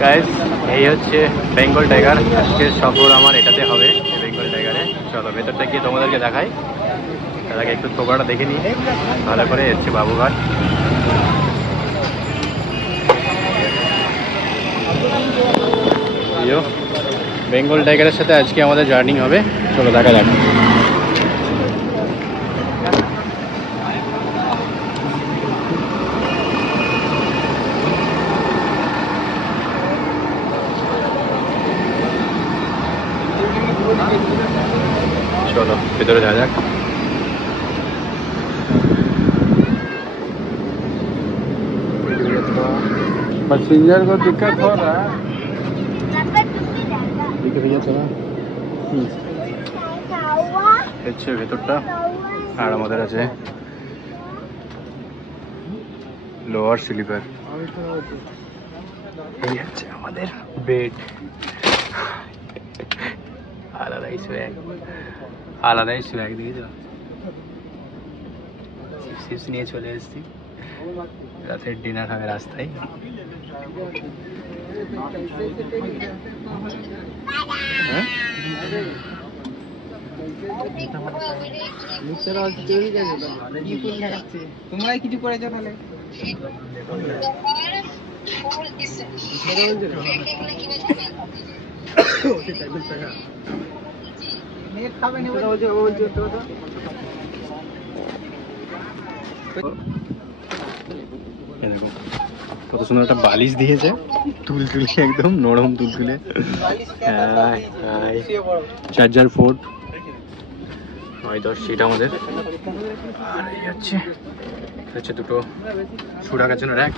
Guys, এই হচ্ছে Bengal tiger. আজকের সফর আমার এটাতে হবে, এই বেঙ্গল টাইগারে। চলো ভেতরটা গিয়ে তোমাদেরকে দেখাই। তার আগে একটু ছোকরাটা দেখে নিই ভালো করে। হচ্ছে বাবুঘাট। বেঙ্গল টাইগারের সাথে আজকে আমাদের জার্নি হবে। চলো দেখা যাক। चलो भीतर जा जाक। पैसेंजर को दिक्कत हो रहा है। হচ্ছে ভেতরটা। আর আমাদের আছে লোয়ার স্লিপার। এই হচ্ছে আমাদের বেড। আলাদাই সোয়াগ, আলাদাই সোয়াগ দিয়ে তো চিপস নিয়ে চলে এসেছি। রাতের ডিনার হবে রাস্তায়। তোমরাই কিছু করেছো তাহলে? দেখো কত সুন্দর একটা বালিশ দিয়েছে, তুলতুলে একদম নরম তুলতুলে। চার্জার ফোর্ট 9-10 সিট আমাদের। আর এই হচ্ছে দুটো শু রাখার জন্য র্যাক।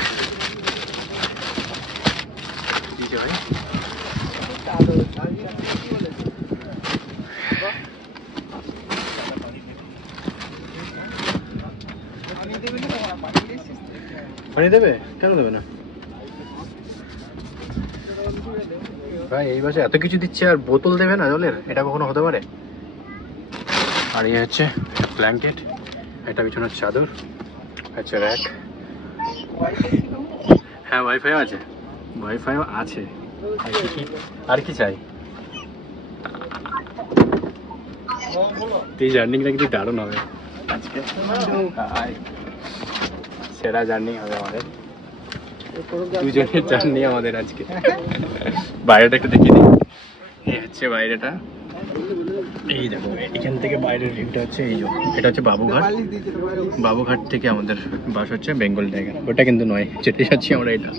পানি দেবে? কেন দেবে না ভাই? এই বাসে এত কিছু দিচ্ছে আর বোতল দেবে না জলের? এটা কখনো হতে পারে? আর এই হচ্ছে ব্ল্যাঙ্কেট, একটা বিছানার চাদর, হচ্ছে র্যাক। হ্যাঁ ওয়াইফাই আছে, ওয়াইফাইও আছে। আর কি চাই? এই জার্নিটা কিন্তু দারুণ হবে আজকে। সেরা জার্নি হবে আমাদের, দুজনের জার্নি আমাদের আজকে। বাইরেটা একটু দেখিয়ে দিই। এই হচ্ছে বাইরেটা। এই দেখো এখান থেকে বাইরের ভিউটা হচ্ছে এই। এটা হচ্ছে বাবুঘাট। বাবুঘাট থেকে আমাদের বাস হচ্ছে বেঙ্গল টাইগার। ওটা কিন্তু নয়, যেতে যাচ্ছি আমরা এটা।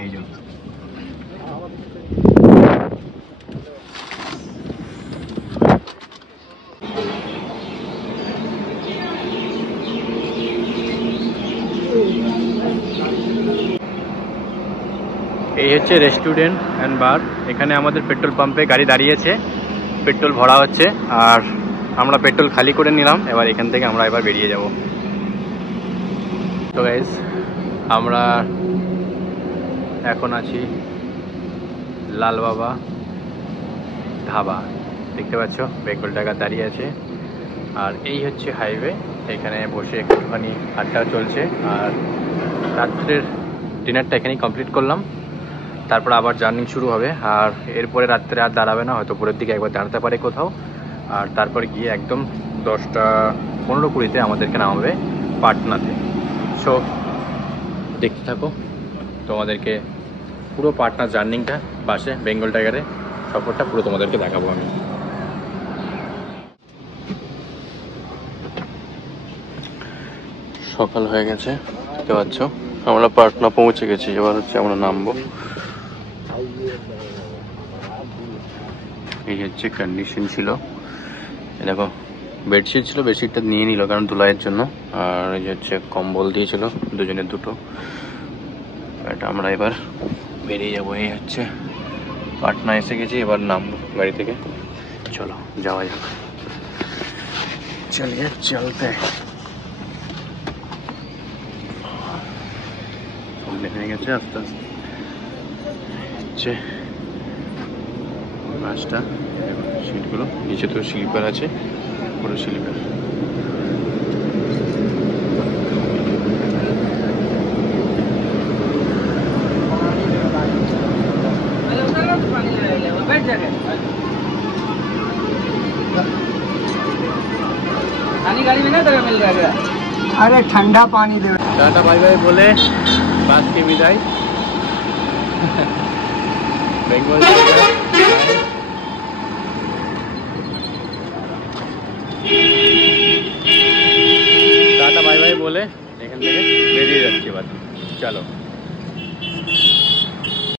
এই যে এই হচ্ছে রেস্টুরেন্ট অ্যান্ড বার। এখানে আমাদের পেট্রোল পাম্পে গাড়ি দাঁড়িয়েছে, পেট্রোল ভরা হচ্ছে। আর আমরা পেট্রোল খালি করে নিলাম। এবার এখান থেকে আমরা এবার বেরিয়ে যাব। তো গাইস, আমরা এখন আছি লাল বাবা ধাবা। দেখতে পাচ্ছ বেঙ্গল টাইগার দাঁড়িয়ে আছে। আর এই হচ্ছে হাইওয়ে। এখানে বসে একটুখানি আড্ডা চলছে। আর রাত্রের ডিনারটা এখানেই কমপ্লিট করলাম। তারপর আবার জার্নি শুরু হবে। আর এরপরে রাত্রে আর দাঁড়াবে না, হয়তো ভোরের দিকে একবার দাঁড়াতে পারে কোথাও। আর তারপরে গিয়ে একদম 10:15-20 আমাদেরকে নামাবে পাটনাতে। সো দেখতে থাকো, তোমাদেরকে পুরো পাটনা জার্নিটা বাসে বেঙ্গল টাইগারে সফরটা পুরো তোমাদেরকে দেখাবো আমি। সকাল হয়ে গেছে, দেখতে পাচ্ছ আমরা পাটনা পৌঁছে গেছি। এবার হচ্ছে আমরা নামবো। এই হচ্ছে কন্ডিশন ছিল। দেখো বেডশিট ছিল, বেডশিটটা নিয়ে নিল কারণ ধুলাইয়ের জন্য। আর এই হচ্ছে কম্বল দিয়েছিল দুজনের দুটো। এটা আমরা এবার বেরিয়ে যাবো। এই হচ্ছে পাটনা এসে গেছি, এবার নামবো গাড়ি থেকে। চলো যাওয়া যাক, চলিয়ে চলতে। হয়ে গেছে আস্তে আস্তে হচ্ছে বাসটা। সিটগুলো নিচে তো স্লিপার আছে, পুরো স্লিপার। पानी गाड़ी में ना तेरे मिल जाएगा। अरे ठंडा पानी दे। टाटा बाय बाय बोले बात की विदाई। बेंगल টাটা বাই বাই বলে এখান থেকে বেরিয়ে যাচ্ছি এবার। চলো।